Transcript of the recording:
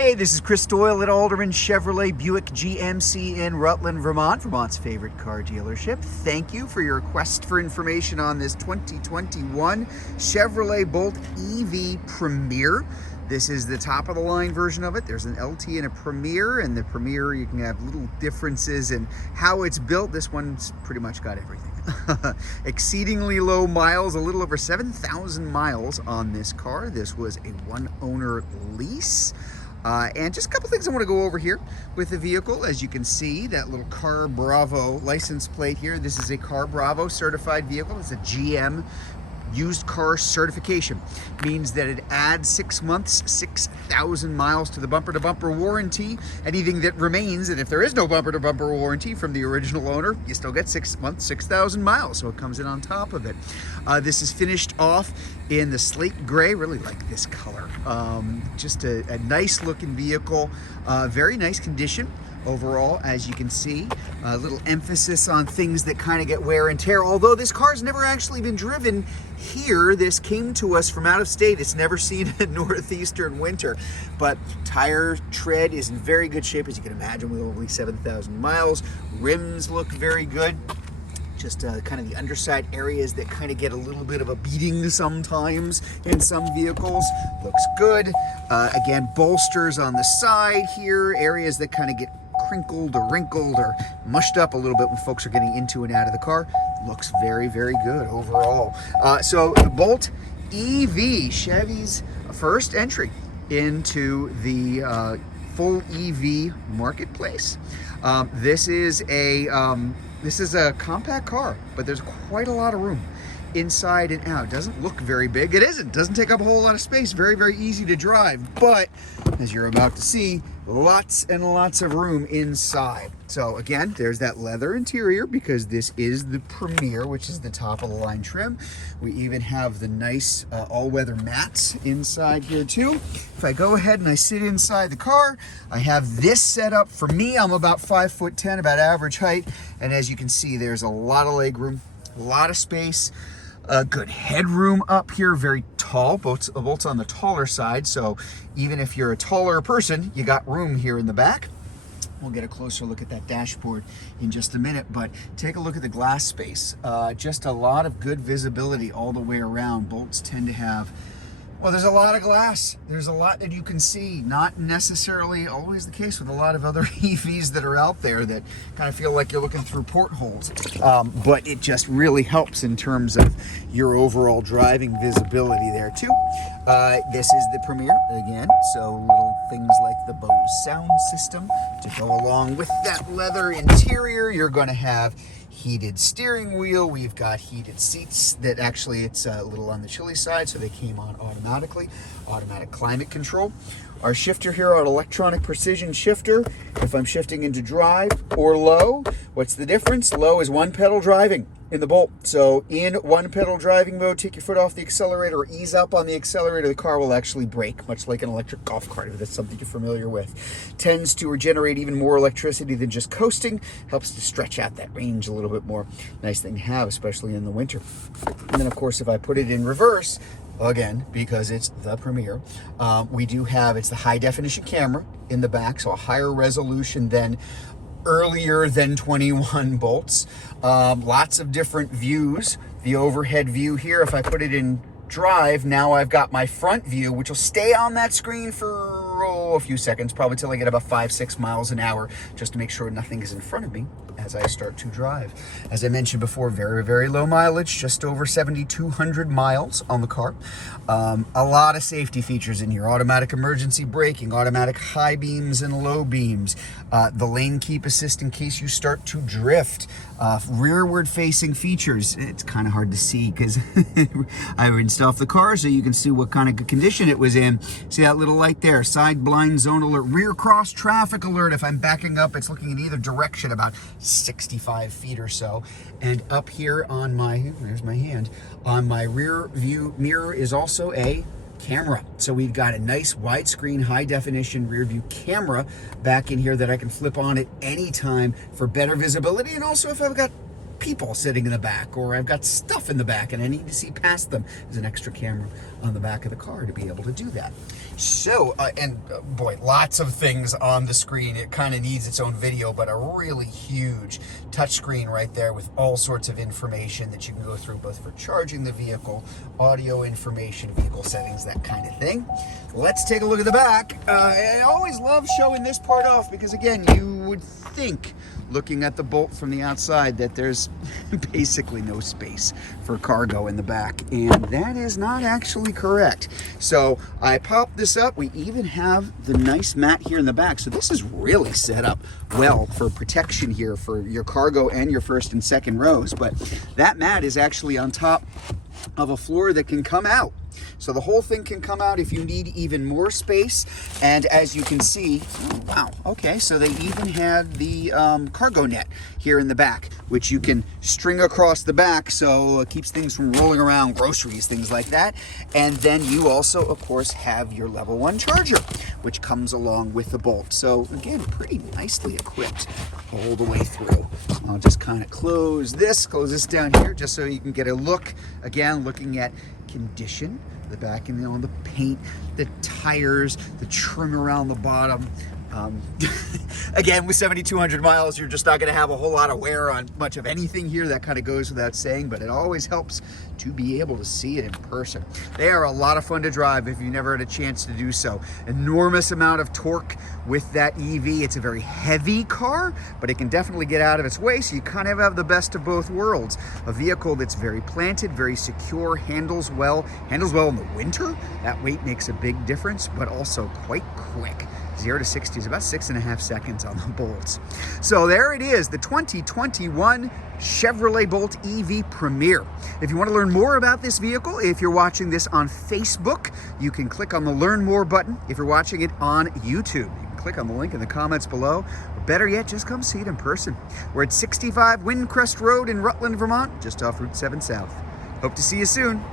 Hey, this is Chris Doyle at Alderman Chevrolet Buick GMC in Rutland, Vermont, Vermont's favorite car dealership. Thank you for your request for information on this 2021 Chevrolet Bolt EV Premier. This is the top of the line version of it. There's an LT and a Premier, and the Premier, you can have little differences in how it's built. This one's pretty much got everything. Exceedingly low miles, a little over 7,000 miles on this car. This was a one-owner lease. And just a couple things I want to go over here with the vehicle. As you can see, that little Car Bravo license plate here. This is a Car Bravo certified vehicle. It's a GM used car certification. Means that it adds 6 months, 6,000 miles to the bumper-to-bumper warranty. Anything that remains, and if there is no bumper-to-bumper warranty from the original owner, you still get 6 months, 6,000 miles, so it comes in on top of it. This is finished off in the slate gray. Really like this color. Just a nice looking vehicle, very nice condition overall, as you can see. A little emphasis on things that kind of get wear and tear, although this car's never actually been driven here. This came to us from out of state. It's never seen a northeastern winter, but tire tread is in very good shape, as you can imagine, with only 7,000 miles. Rims look very good. Just kind of the underside areas that kind of get a little bit of a beating sometimes in some vehicles. Looks good. Again, bolsters on the side here, areas that kind of get crinkled or wrinkled or mushed up a little bit when folks are getting into and out of the car. Looks very, very good overall. So the Bolt EV, Chevy's first entry into the full EV marketplace. This is a compact car, but there's quite a lot of room inside and out. Doesn't look very big. It isn't. Doesn't take up a whole lot of space. Very, very easy to drive. But as you're about to see, lots and lots of room inside. So again, there's that leather interior because this is the Premier, which is the top of the line trim. We even have the nice all-weather mats inside here too. If I go ahead and I sit inside the car, I have this set up. For me, I'm about 5'10", about average height. And as you can see, there's a lot of leg room, a lot of space. Good headroom up here, very tall, bolts on the taller side, so even if you're a taller person, you got room here in the back. We'll get a closer look at that dashboard in just a minute, but take a look at the glass space. Just a lot of good visibility all the way around. Bolts tend to have, well, there's a lot of glass. There's a lot that you can see. Not necessarily always the case with a lot of other EVs that are out there that kind of feel like you're looking through portholes. But it just really helps in terms of your overall driving visibility there too. This is the Premier again, so little things like the Bose sound system to go along with that leather interior. You're going to have heated steering wheel. We've got heated seats that actually it's a little on the chilly side, so they came on automatically. Automatic climate control. Our shifter here, our electronic precision shifter. If I'm shifting into drive or low, what's the difference? Low is one pedal driving in the Bolt. So in one pedal driving mode, take your foot off the accelerator or ease up on the accelerator, the car will actually brake, much like an electric golf cart, if that's something you're familiar with. Tends to regenerate even more electricity than just coasting, helps to stretch out that range a little bit more. Nice thing to have, especially in the winter. And then of course, if I put it in reverse, again, because it's the Premier, we do have, it's the high definition camera in the back, so a higher resolution than earlier than 21 Bolts. Lots of different views. The overhead view here, if I put it in drive, now I've got my front view, which will stay on that screen for a few seconds, probably till I get about 5-6 miles an hour, just to make sure nothing is in front of me as I start to drive. As I mentioned before, very, very low mileage, just over 7,200 miles on the car. A lot of safety features in here. Automatic emergency braking, automatic high beams and low beams, the lane keep assist in case you start to drift, rearward facing features. It's kind of hard to see because I rinsed off the car so you can see what kind of condition it was in. See that little light there, side blind zone alert, rear cross traffic alert. If I'm backing up, it's looking in either direction about 65 feet or so. And up here on my, there's my hand, on my rear view mirror is also a camera. So we've got a nice widescreen, high definition rear view camera back in here that I can flip on at any time for better visibility. And also if I've got people sitting in the back, or I've got stuff in the back and I need to see past them. There's an extra camera on the back of the car to be able to do that. So, boy, lots of things on the screen. It kind of needs its own video, but a really huge touchscreen right there with all sorts of information that you can go through, both for charging the vehicle, audio information, vehicle settings, that kind of thing. Let's take a look at the back. I always love showing this part off because, again, you would think, looking at the Bolt from the outside, that there's basically no space for cargo in the back, and that is not actually correct. So I popped this up. We even have the nice mat here in the back, so this is really set up well for protection here for your cargo and your first and second rows. But that mat is actually on top of a floor that can come out. So the whole thing can come out if you need even more space. And as you can see, oh, wow, okay, so they even had the cargo net here in the back, which you can string across the back so it keeps things from rolling around, groceries, things like that. And then you also, of course, have your level 1 charger, which comes along with the Bolt. So again, pretty nicely equipped all the way through. I'll just kind of close this down here just so you can get a look, again, looking at condition, the back and on the paint, the tires, the trim around the bottom. Again, with 7,200 miles, you're just not going to have a whole lot of wear on much of anything here. That kind of goes without saying, but it always helps to be able to see it in person. They are a lot of fun to drive if you've never had a chance to do so. Enormous amount of torque with that EV. It's a very heavy car, but it can definitely get out of its way, so you kind of have the best of both worlds. A vehicle that's very planted, very secure, handles well in the winter. That weight makes a big difference, but also quite quick. 0 to 60 is about 6.5 seconds on the Bolts. So there it is, the 2021 Chevrolet Bolt EV Premier. If you want to learn more about this vehicle, if you're watching this on Facebook, you can click on the Learn More button. If you're watching it on YouTube, you can click on the link in the comments below. Or better yet, just come see it in person. We're at 65 Windcrest Road in Rutland, Vermont, just off Route 7 South. Hope to see you soon.